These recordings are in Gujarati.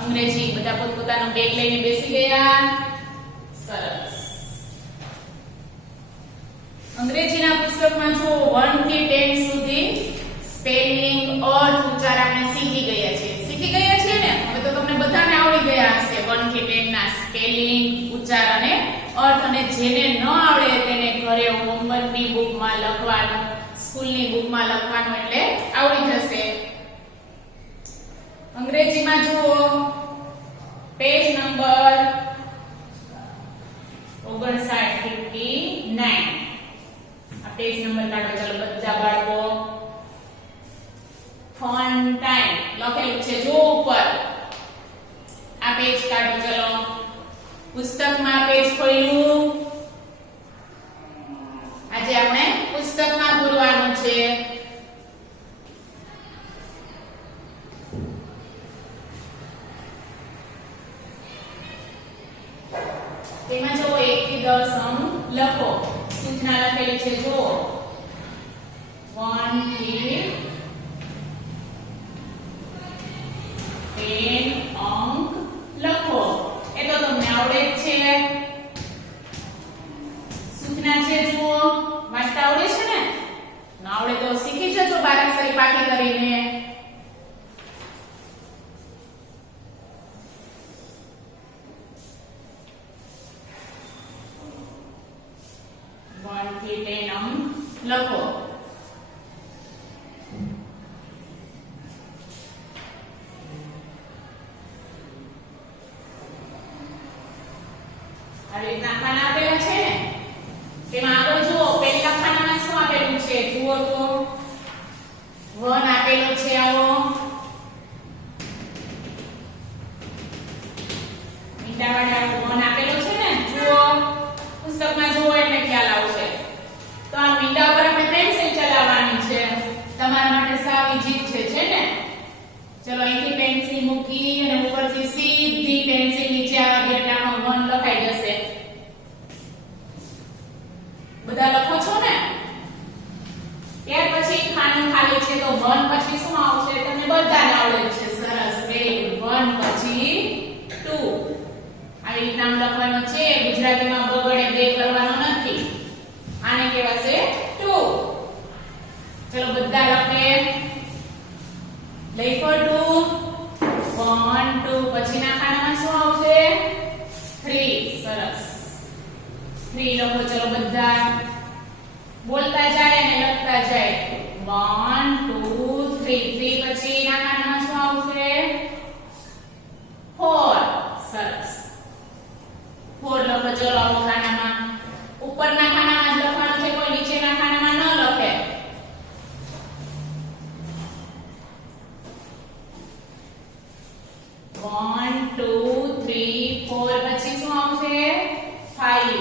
અંગ્રેજી બધા પોતપોતાનો બેગ લઈને બેસી ગયા. સરસ. અંગ્રેજીના પુસ્તકમાં જો 1 થી 10 સુધી સ્પેલિંગ અર્થ ઉચ્ચાર આપણે શીખી ગયા છે ને. હવે તો તમને બધાને આવડી ગયા હશે 1 થી 10 ના સ્પેલિંગ ઉચ્ચાર અને અર્થ. અને જેને ન આવડે તેને ઘરે હોમવર્કની બુકમાં લખવાનું, સ્કૂલની બુકમાં લખવાનું, એટલે આવડી જશે. અંગ્રેજીમાં જુઓ પેજ નંબર 59 આ પેજ નંબર કાઢો. ચાલો બધા બાળકો. ફન ટાઈમ લખેલું છે જો ઉપર. આ પેજ કાઢો. ચલો પુસ્તકમાં પેજ ખોલ્યું. આજે આપણે પુસ્તકમાં પૂરવાનું છે. તેમાં જો 1 થી 10 અંક લખો. સૂચના લખેલી છે જો 1 થી 10 અંક લખો. એ તો તમને આવડે જ છે. સૂચના છે જુઓ. વાંચતા આવડે છે ને? ના આવડે તો શીખી જજો બારાક્ષરી પાકી કરીને. લખો. આવી રીતના ખાના આપેલા છે ને. તેમાં આગળ જુઓ પહેલા ખાનામાં શું આપેલું છે જુઓ તો 1 આપેલો છે. આવો મીંડાવાળા 1 આપેલો છે ને. જુઓ પુસ્તકમાં જુઓ એટલે ખ્યાલ આવશે. તો આ મીંડા પર આપણે પેન્સિલ ચલાવવાની છે. તમારા માટે સાવ ઈઝી છે ને. ચલો અહીંથી પેન્સિલ મૂકી અને ઉપરથી સીધી પેન્સિલ નીચે આવી એટલામાં 1 લખાઈ જશે. બધા લખો છો ને? ત્યાર પછી ખાનું ખાલી છે તો 1 પછી શું આવશે? તમને બધાને આવડે છે. સરસ, વેરી ગુડ. 1 પછી 2 આવી રીતના લખવાનું છે. ગુજરાતીમાં બગડે બે કરવાનો નથી. આને કહેવાશે 2. ચલો બધા લખે. લખો 2 1 2 પછીના ખાનામાં શું આવશે? 3. સરસ, 3 લખો. ચલો બધા બોલતા જાય અને લખતા જાય. 1 2 3 3 પછીના ખાનામાં શું આવશે? 4. સરસ, 4 લખો. ચલો આવો ખાનામાં. ઉપરના ખાનામાં જ લખવાનું છે, કોઈ નીચેના ખાનામાં ન લખે. One, two, three, four પછી શું આવશે? 5.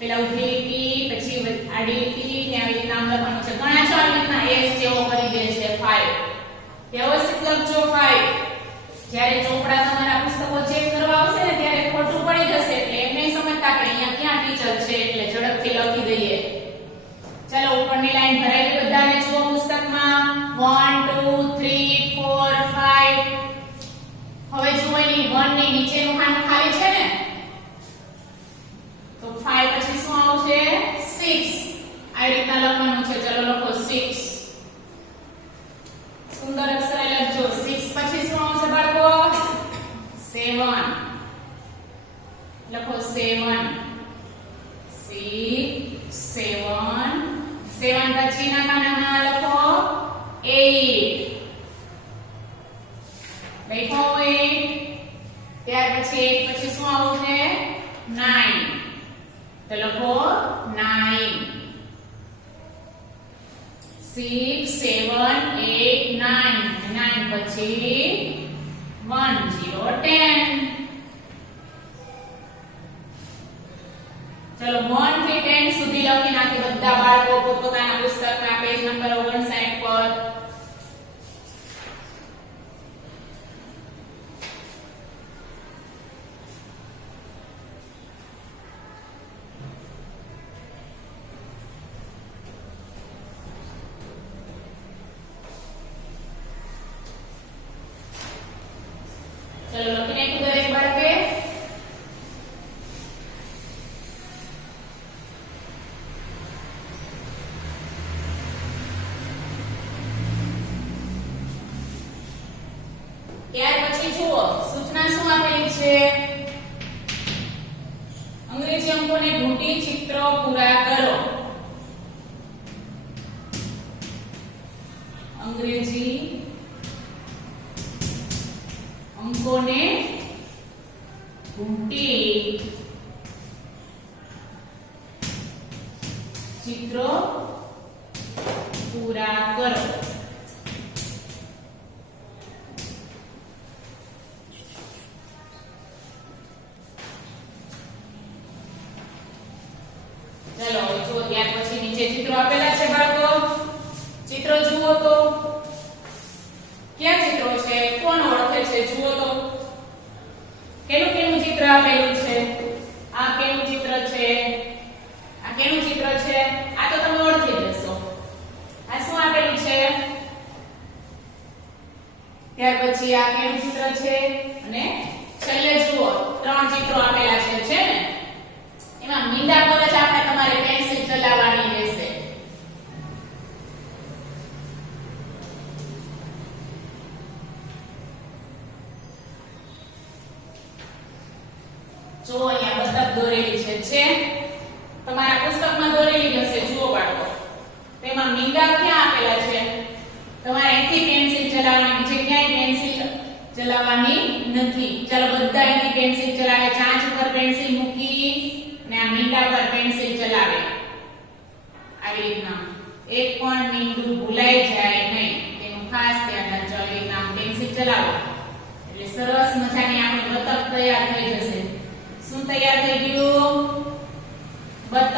પેલા ઉભી લીટી પછી આડી લીટી ત્યાં આવી નામ લખવાનું છે. ઘણા છો આવી રીતના S જેવો કરી દે છે. 5 વ્યવસ્થિત લખજો. 5 જ્યારે ચોપડા તમારા પુસ્તકો ચેક કરવા આવશે ને ત્યારે ખોટું પડી જશે એટલે એમ નહીં સમજતા કે અહીંયા ક્યાં ટીચર છે એટલે ઝડપથી લખી દઈએ. ચલો ઉપરની લાઈન ભરાઈ બધાને જુઓ પુસ્તકમાં. 1 2 3 4 5. હવે જુઓ અહીં 1 ની નીચેનું ખાનું ખાલી છે ને. તો 5 પછી શું આવશે? 6. આ રીતના લખવાનું છે. ચલો લખો 6. સુંદર અક્ષરે લખજો. 6 પછી શું આવશે બાળકો? 7. લખો 7. 6 7. 7 પછીના ખાનામાં લખો 8. લખો 8. ત્યાર પછી 8 પછી શું આવશે? 9. તો લખો 9. 6 7 8 9. 9 પછી 1 0 10. ચલો 1 થી 10 સુધી લખી નાખી બધા બાળકો પોતપોતાના પુસ્તકના પેજ નંબર 59 પર. ચલો લખી નાખ્યું દરેક બાળકે. ત્યાર પછી જુઓ સૂચના શું આપેલી છે. અંગ્રેજી અંકોને ઘૂંટી ચિત્રો પૂરા કરો. અંગ્રેજી અંકોને ઘૂંટી ચિત્રો પૂરા કરો. ચલો જો ત્યાર પછી નીચે ચિત્રો આપેલા છે બાળકો. ચિત્રો જુઓ તો ક્યાં ચિત્રો છે, કોણ ઓળખે છે? જુઓ તો કેનું કેનું ચિત્ર આપેલું છે. આ કેનું ચિત્ર છે, આ કેનું ચિત્ર છે? આ તો તમે ઓળખી જશો. આ શું આપેલું છે? ત્યાર પછી આ કેનું ચિત્ર છે અને છેલ્લે જુઓ 3 ચિત્રો આપેલા છે ને? એમાં મીંડા પર જ આપણે તમારે પેન્સિલ ચલાવવાની રહેશે. જો અહીંયા બતક દોરેલી છે તમારા પુસ્તકમાં દોરેલી હશે. જુઓ બાળકો તેમાં મીંડા ક્યાં આપેલા છે? તમારે અહીંથી પેન્સિલ ચલાવવાની, બીજે ક્યાંય પેન્સિલ ચલાવવાની નથી. ચાલો બધા અહીંથી પેન્સિલ ચલાવે. ચાંચ ઉપર પેન્સિલ મૂકી ને આ મીંડા પર પેન્સિલ ચલાવે. આવી રીતના એક પણ મીંડું ભૂલાઈ જાય નહીં તેનું ખાસ ધ્યાન રાખજો. આવી રીતના પેન્સિલ ચલાવો એટલે સરસ મજાની આપણી બતક તૈયાર થઈ જશે. શું તૈયાર થઈ ગયું? બતક.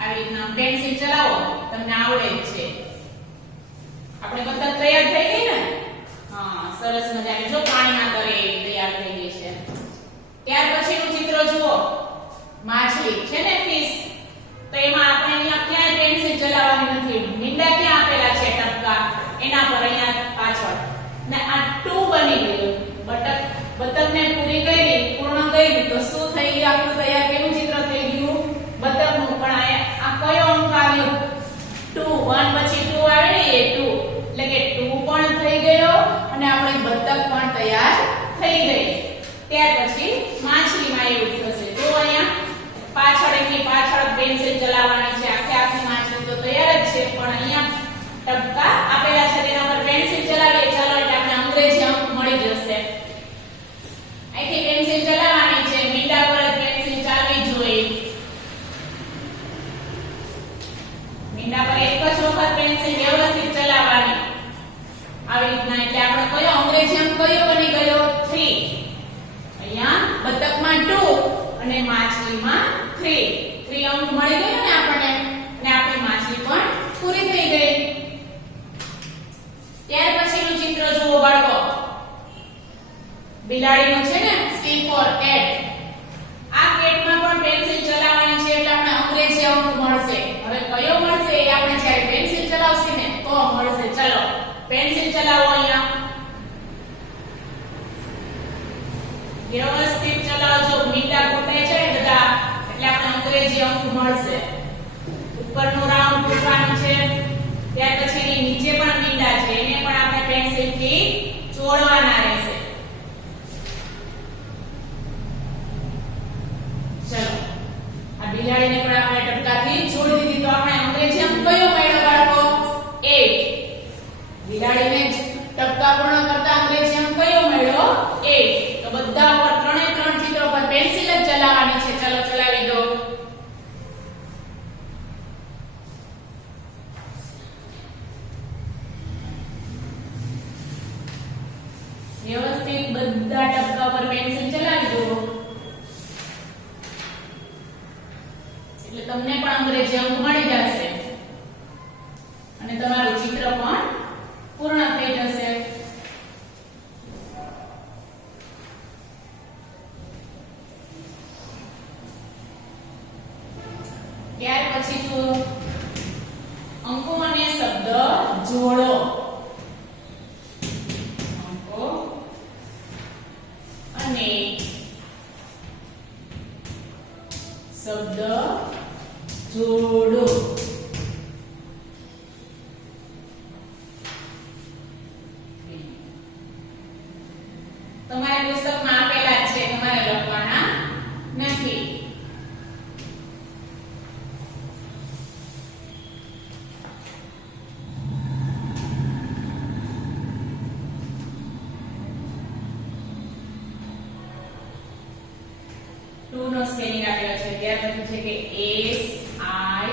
આવી રીતના પેન્સિલ ચલાવો, તમને આવડે જ છે. આપણે બતક તૈયાર થઈ ગઈ ને? હા, સરસ મજાની. જો પાણીમાં તરે એવી તૈયાર થઈ ગઈ છે. ત્યાર પછીનું ચિત્ર જુઓ. માછલી છે ને, ફિશ. તો એમાં આપણે અહીંયા ક્યાંય પેન્સિલ ચલાવવાની નથી. મીંડા ક્યાં આપેલા છે? ટપકા એના પર અહીંયા પાછળ. ને આ 2 બની ગયું. બતકને પૂર્ણ કરી તો શું થઈ ગયું? આપણું તૈયાર કેવું ચિત્ર થઈ ગયું? બતકનું. પણ આ કયો અંક આવ્યો? 2. 1 પછી 2 આવે ને, એ 2. એટલે કે 2 પણ થઈ ગયો અને આપણી બતક પણ તૈયાર થઈ ગઈ. ત્યાર પછી માછલીમાં એવું થશે. તો અહીંયા પાછળ પેન્સિલ ચલાવવાની છે. આખી માછલી તો તૈયાર જ છે, પણ અહીંયા ટપકા આપેલા છે તેના પર પેન્સિલ ચલાવીએ. ચાલો એટલે આપણે અંગ્રેજી અંક મળી જશે. અહીંથી પેન્સિલ ચલાવવાની છે. મીંડા પર જ પેન્સિલ ચાલવી જોઈએ. મીંડા પર એક જ વખત પેન્સિલ વ્યવસ્થિત ચલાવવાની. આવી રીતના. એટલે આપણે કયો અંગ્રેજી અંક કયો બની ગયો? 3. અહીંયા બતકમાં 2 અને માછલીમાં 3. 3 અંક મળી ગયો ને આપણને, અને આપણી માછલી પણ પૂરી થઈ ગઈ. ત્યાર પછીનું ચિત્ર જુઓ બાળકો. બિલાડીનું છે ને, C for cat. આ કેટમાં પણ પેન્સિલ ચલાવવાની છે એટલે આપણે અંગ્રેજી અંક મળશે. હવે કયો મળશે એ આપણે જ્યારે પેન્સિલ ચલાવશે ને તો મળશે. ચલો પેન્સિલ ચલાવો. અહીંયા વ્યવસ્થિત ચલાવજો. મીંડા ખૂટે છે બધા એટલે આપણે અંગ્રેજી અંક મળશે. ઉપરનું રાઉન્ડ પૂરવાનું છે. ત્યાર પછી નીચે પણ મીંડા છે, એને પણ આપણે પેન્સિલથી જોડવાના રહેશે. ચલો આ બિલાડીને પણ આપણે ટપકાથી જોડી દીધી. તો આપણે અંગ્રેજી અંક કયો મળ્યો બાળકો? 8. બિલાડીને ટપકા પૂર્ણ કરતા અંગ્રેજી અંક કયો મળ્યો? 8. તો બધા ઉપર 3 ચિત્રો પર પેન્સિલ જ ચલાવવાની છે. ચલો ચલાવી દો. વ્યવસ્થિત બધા ટપકા પર પેન્સિલ ચલાવી દો એટલે તમને પણ અંગ્રેજી અંક મળી જશે અને તમારું ચિત્ર પણ પૂર્ણ થઈ જશે. ત્યાર પછી જો અંકો અને શબ્દ જોડો. અંકો અને શબ્દ જોડો. તમારે પુસ્તકમાં આપેલા જ છે, તમારે લખવાના નથી. ટુ નો સ્પેલિંગ આપેલો છે. ત્યાર પછી છે કે S I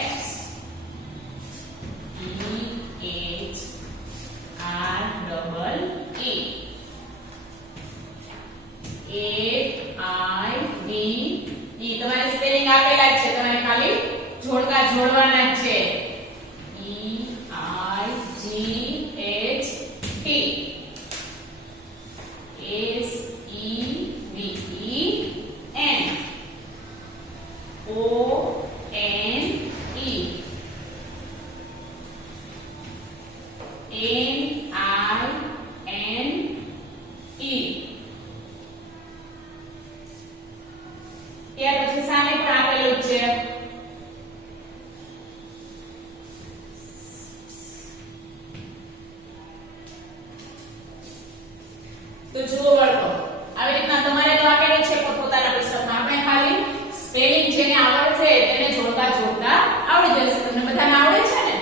X E H R double E A I D E. તમારે સ્પેલિંગ આપેલા જ છે, તમારે ખાલી જોડકા જોડવાના જ છે. E I G H T S E V E N O N E N I N E. ત્યાર પછી સામે પણ આપેલું જ છે. તો જુઓ બાળકો, આવી રીતના તમારે તો આપેલું છે પોતાના પુસ્તકમાં. આપણે ખાલી સ્પેલિંગ જેને આવડે છે તેને જોડતા જોડતા આવડી જશે. તમને બધાને આવડે છે ને?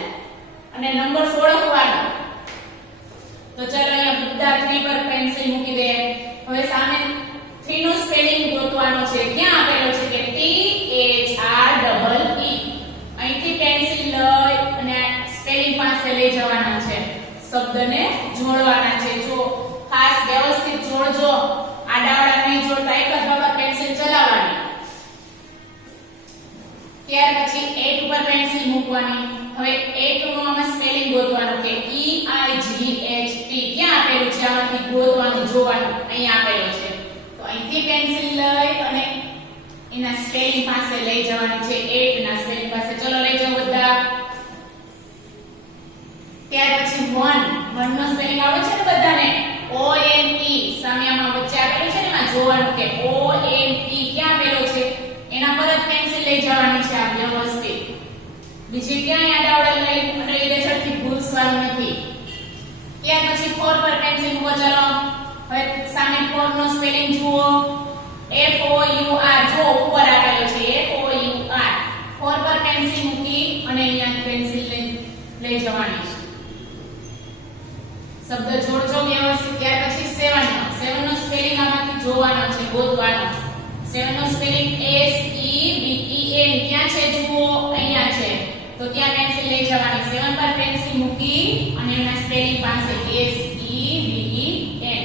અને નંબર્સ ઓળખવાના. તો ચાલો અહીંયા બધા 3 પર પેન્સિલ મૂકી દે. હવે સામે 3 નો સ્પેલિંગ ગોતવાનો છે. ક્યાં આપેલો છે કે T H R double E. અહીંથી પેન્સિલ લઈ અને સ્પેલિંગ પાસે લઈ જવાના છે. શબ્દને જોડવાના છે. જો ખાસ વ્યવસ્થિત જોડજો, આડાવાળા નહીં જોડતા. એક જ વખત પેન્સિલ ચલાવવાની. ત્યાર પછી 8 ઉપર પેન્સિલ મૂકવાની. હવે 8 નો આમાં સ્પેલિંગ ગોતવાનું કે E I G H T. ક્યાં આપેલું છે? આમાંથી ગોતવાનું, જોવાનું. અહીંયા આપેલું છે. તો અહીંથી પેન્સિલ લઈ અને એના સ્પેલિંગ પાસે લઈ જવાની છે. 8 ના સ્પેલિંગ પાસે. ચલો લઈ જાઓ બધા. ત્યાર પછી 1 નો સ્પેલિંગ આવડે છે ને બધાને? O N E. સામે આમાં વચ્ચે આપેલું છે ને, એમાં જોવાનું કે O N E ક્યાં આપેલો છે. એના પર જ પેન્સિલ લઈ જવાની છે આ વ્યવસ્થિત. બીજી ક્યાંય આડાવડા લઈ અને ઇરેઝરથી ભૂલવાનું નથી. ત્યાર પછી 4 પર પેન્સિલ મૂકો. ચલો હવે સામે 4 નો સ્પેલિંગ જુઓ. F O U R. જો ઉપર આપેલો છે F O U R. 4 પર પેન્સિલ મૂકી અને અહીંયા પેન્સિલ લઈ જવાની છે. શબ્દ જોડજો વ્યવસ્થિત. ત્યાર પછી 7 નો સ્પેલિંગ આમાંથી જોવાનો છે, ગોતવાનો. 7 નો spelling S E V E N. ક્યાં છે? જુઓ અહીંયા છે. તો ત્યાં પેન્સિલ લઈ જવાની. 7 પર પેન્સિલ મૂકી અને એના સ્પેલિંગ પાસે S E V E N.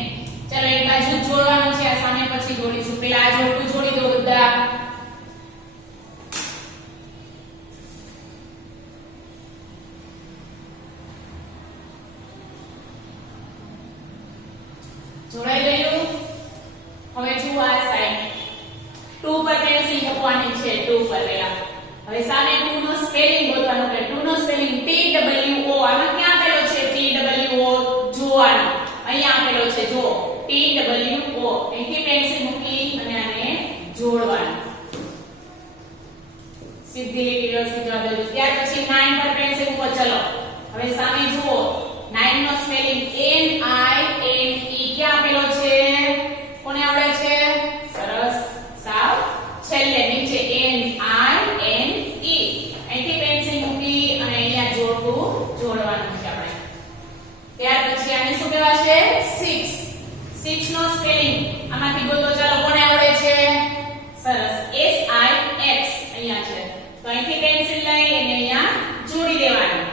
ચલો એક બાજુ જોડવાનું છે, આ સામે પછી જોડીશું. પહેલા આ જોડકું જોડી દો બધા. જોડાઈ ગયું? હવે જુઓ આ સાઈડ 2 પર પેન્સિલ મૂકવાની છે. 2 પર પહેલા. હવે સામે 2 નો સ્પેલિંગ ગોતવાનું કે 2 નો સ્પેલિંગ T W O. આમાં ક્યાં આપેલો છે? T W O. જોવાનો. અહીંયા આપેલો છે. જો T W O. અહીંથી પેન્સિલ મૂકી અને આને જોડવાનું. સીધી લીટી વ્યવસ્થિત જોડો. ત્યાર પછી 9 પર પેન્સિલ મૂકો. ચલો હવે સામે જુઓ. 9 નો spelling N I N E. ક્યાં આપેલો છે? કોને આવડે છે? સરસ. સાવ છેલ્લે નીચે N I N E. અહીંથી પેન્સિલ મૂકી અને અહીંયા જોડવું જોડવાનું છે આપણે. ત્યાર પછી આને શું કહેવાશે? 6 નો સ્પેલિંગ આમાંથી ગોતો. ચાલો કોને આવડે છે? સરસ. S I X અહીંયા છે. તો અહીંથી પેન્સિલ લઈ અને અહીંયા જોડી દેવાનું.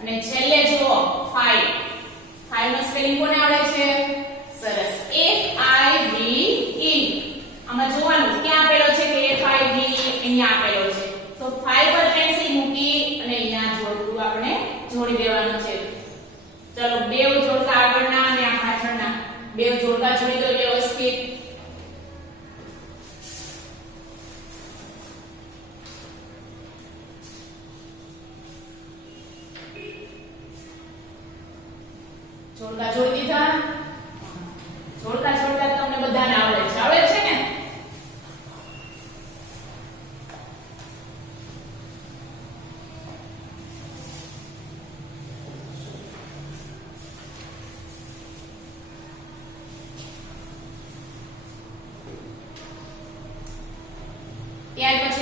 અને છેલ્લે જુઓ 5 નો સ્પેલિંગ કોને આવડે છે? સરસ. F I V E. આમાં જોવાનું ક્યાં આપેલો છે કે F I V E. અહીંયા આપેલો છે. તો 5 પર પેન્સિલ મૂકી અને અહીંયા જોડવું આપણે જોડી દેવાનું છે. ચલો બે જોડકા આગળના અને આ પાછળના બે જોડકા જોડી દો વ્યવસ્થિત. જોડકા જોડી દીધા. જોડકા જોડકા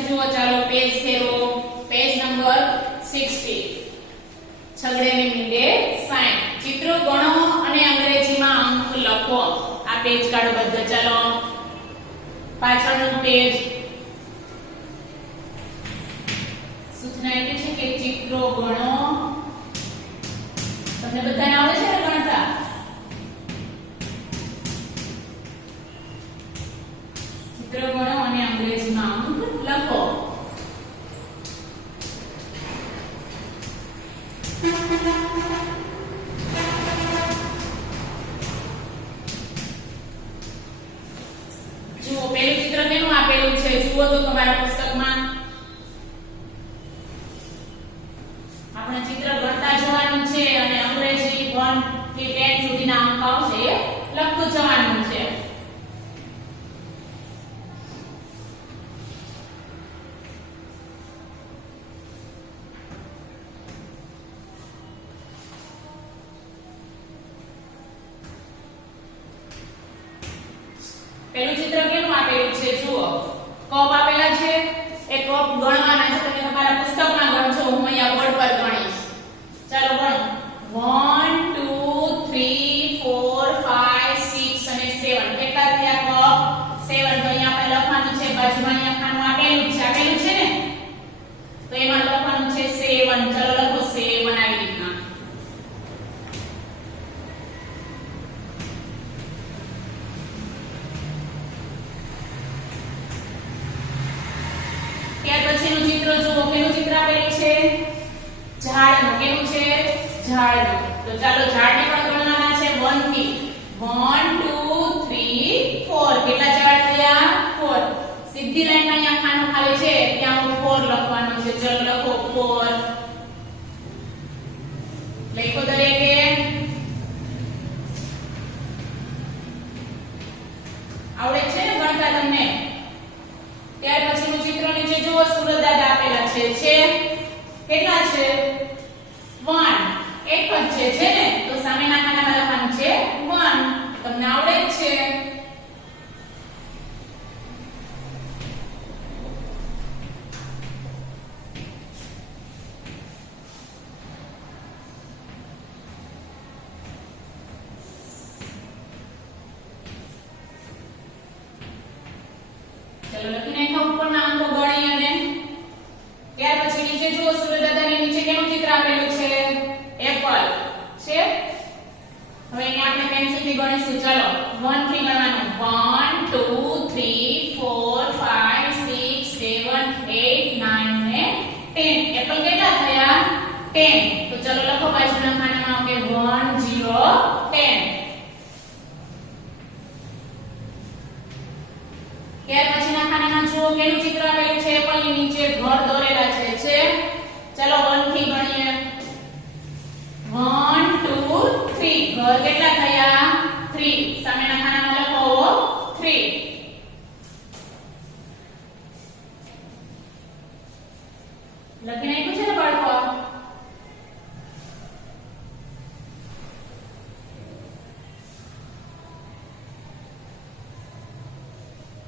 પછી જુઓ ચાલો પેજ ફેરવો પેજ નંબર 60 છગડે ને મીંડે 60 ચિત્રો ગણો અને અંગ્રેજીમાં અંક લખો આ પેજ કાઢો બધા ચાલો પાછળનું પેજ સૂચના એટલી છે કે ચિત્રો ગણો તમને બધાને આવડે છે ને ગણતા ચિત્રો ગણો અને અંગ્રેજીમાં અંક લખો જુઓ પેલું ચિત્ર કેનું આપેલું છે જુઓ તો તમારા પુસ્તકમાં આપણે ચિત્ર ગણતા જવાનું છે અને અંગ્રેજી 1 થી 10 સુધીના અંક આવશે એ લખતું જવાનું છે પેલું ચિત્ર કેનું આપેલું છે જુઓ કપ આપેલા છે એ કપ ગણવાના છે તમે તમારા પુસ્તકમાં ગણજો હું અહીંયા બોર્ડ પર ગણીશ ચાલો ગણો 1 2 3 4 5 6 અને 7 કેટલા થયા કપ 7 તો અહીંયા આપણે લખવાનું છે બાજુમાં અહીંયા ખાનું આપેલું છે ને તો એમાં લખવાનું છે 7 ચાલો લખો 7 આવી રીતના ત્યાર પછીનું ચિત્ર જુઓ કેનું ચિત્ર આપેલું છે ઝાડનું કેનું છે ઝાડનું તો ચાલો ઝાડને પણ ગણવાના છે 1 થી 1 2 3 4 કેટલા ઝાડ થયા 4 સીધી લાઈનમાં અહીંયા ખાનું ખાલી છે ત્યાં 4 લખવાનું છે ચલો લખો 4 લખો દરેકે આવડે છે ને ગણતા તમને ત્યાર પછીનું ચિત્ર નીચે જુઓ સૂરજદાદા આપેલા છે કેટલા છે 1 એક જ છે ને તો સામેના ખાનામાં લખવાનું છે 1 તમને આવડે જ છે ચલો લખી નાખો ઉપરના અંકો ગણી અને ત્યાર પછી નીચે જુઓ સૂર્યદાદાની નીચે કેનું ચિત્ર આપેલું છે એપલ છે હવે એને આપણે પેન્સિલથી ગણીશું ચલો 1 થી ગણવાનું 1 2 3 4 5 6 7 8 9 ને 10 એપલ કેટલા થયા 10 તો ચલો લખો બાજુના ખાનામાં કે 1 0 10 ત્યાર પછીના ખાનામાં જુઓ કેનું ચિત્ર આપેલું છે એપલની નીચે ઘર દોરેલા છે ચલો 1 થી ગણીએ 1 2 3 ઘર કેટલા થયા 3 સામેના ખાનામાં લખો 3 લખી નાખ્યું છે ને બાળકો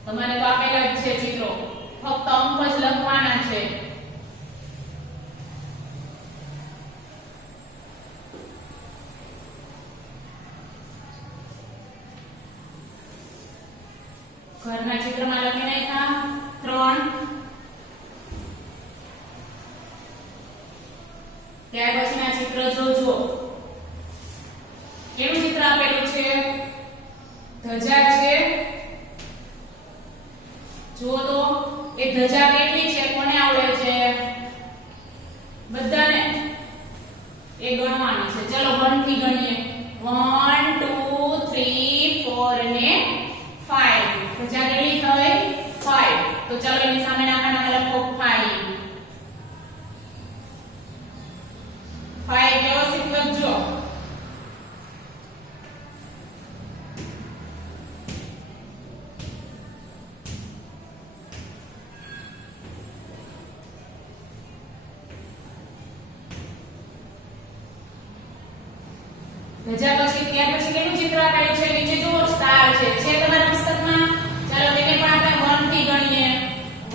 તમારે તો આપેલા જ છે ચિત્રો ફક્ત અંક જ લખવાના છે ઘરના ચિત્રમાં લખી નાખ્યા 3 ત્યાર પછીના ચિત્ર જોજો કેવું ચિત્ર આપેલું છે ધજા છે જુઓ તો એ ધજા કેટલી છે કોને આવડે છે બધાને એ ગણવાની છે ચલો 1 થી ગણીએ 1 2 3 4 અને 5 ધજા કેટલી થઈ 5 તો ચલો એની સામે નાખવાના લખો 5 વ્યવસ્થિત લખજો ધજા પછી ત્યાર પછી કેનું ચિત્ર આપેલું છે નીચે જુઓ સ્ટાર છે તમારા પુસ્તકમાં ચાલો તેને પણ આપણે 1 થી ગણીએ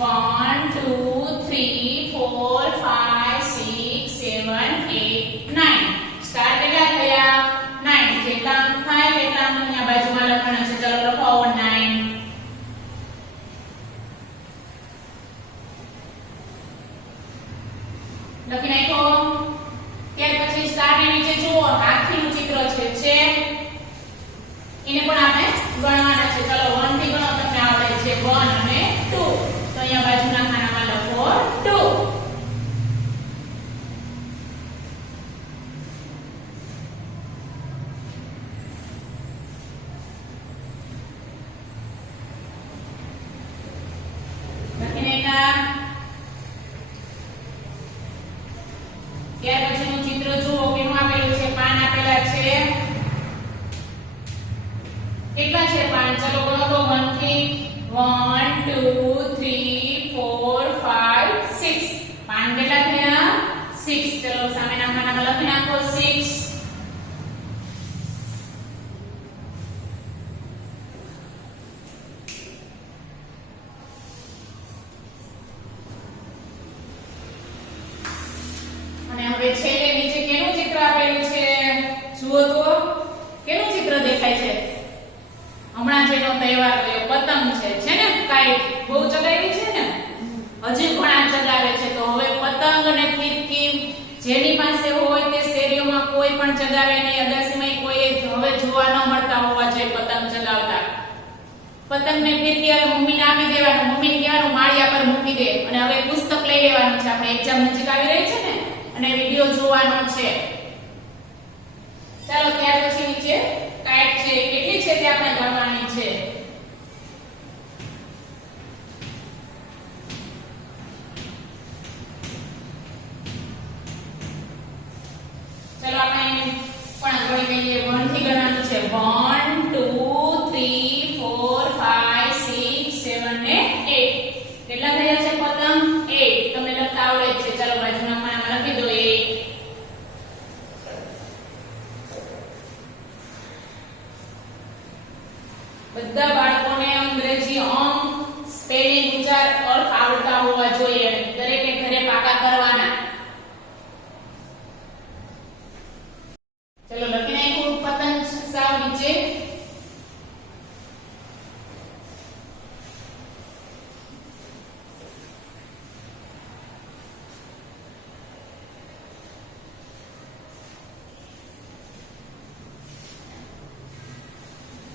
1 2 એને પણ આપણે ગણવાના છે. ચલો 1 થી ગણો, તમને આવડે છે 1 અને 2. તો અહીંયા બાજુના ખાનામાં લખો 2. ત્યાર પછીનું ચિત્ર જુઓ કેનું આપેલું છે. પાન આપેલા છે. કેટલા છે પાન? ચલો ગણો તો 1 થી 1 2 3 4 5 6. પાન કેટલા થયા? 6. ચલો સામેના ખાનામાં લખી નાખો 6. અને હવે છેલ્લે નીચે કેનું ચિત્ર આપેલું છે? જુઓ તો કેનું ચિત્ર દેખાય છે? હમણાં જેનો તહેવાર ગયો પતંગ છે ને? કાઈટ બહુ ચગાવી છે ને, હજી પણ આ ચગાવે છે. તો હવે પતંગ અને ફિરકી જેની પાસે હોય તે શેરીઓમાં કોઈ પણ ચગાવે નહીં. અગાસીમાં કોઈ હવે જોવા ન મળતા હોવા જોઈએ પતંગ ચગાવતા. પતંગ ને ફિરકી હવે મમ્મીને આપી દેવાનું. મમ્મીને કહેવાનું માળિયા પર મૂકી દે. અને હવે પુસ્તક લઈ લેવાનું છે. આપણે એક્ઝામ નજીક આવી રહી છે ને, અને વિડિયો જોવાનો છે. ચાલો ત્યાર પછી નીચે કાઈટ છે. કેટલી છે તે આપણે ગણવાની છે. ચલો આપણે પણ ગણી લઈએ. 1 થી ગણવાનું છે. 1 2 3 4 5 6 7 ને 8. કેટલા થયા છે પતંગ? 8. તમને લખતા આવડે છે. ચાલો બાજુના ખાનામાં લખી દો 8. બધા બાળકોને અંગ્રેજી અંક, સ્પેલિંગ, ઉચ્ચાર, અર્થ આવડતા હોવા જોઈએ. દરેકે ઘરે પાકા કરવાના. ચલો લખી નાખ્યું પતંગ સાવ નીચે.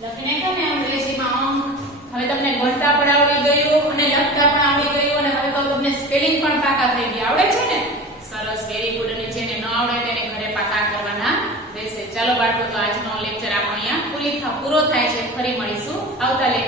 લખીને કે અંગ્રેજીમાં અંક. હવે તમને ગણતા પણ આવડી ગયું અને લખતા પણ આવડી ગયું અને હવે તો તમને સ્પેલિંગ પણ પાકા થઈ ગયા. આવડે છે ને? સરસ, વેરી ગુડ. અને જેને ન આવડે તેને ઘરે પાકા કરવાના રહેશે. ચાલો બાળકો, તો આજનો લેક્ચર આપણો અહીંયા પૂરો થાય છે. ફરી મળીશું આવતા લેક્ચર.